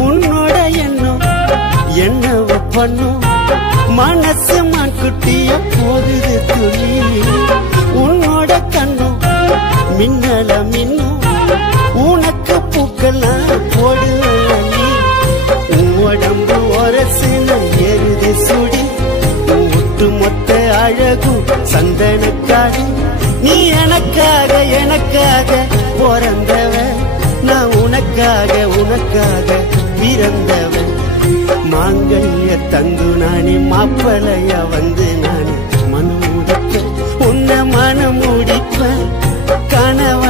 உன்னோட எண்ணம் என்னவ பண்ணும் மனசு மான்குட்டிய போகுது துளி உன்னோட கண்ணும் மின்னல மின்னும் உனக்கு பூக்கெல்லாம் போடுவி உடம்பு ஒரசுன ஏறுது சுடி ஒட்டு மொத்த அழகும் சந்தனக்காடு நீ எனக்காக எனக்காக பிறந்தவன் நான் உனக்காக உனக்காக பிறந்தவன் மாங்கல்ய தந்து நானே மாப்பிளையா வந்து நானே மனம் முடிப்பேன் உன்னை மனம் முடிப்பேன் கனவ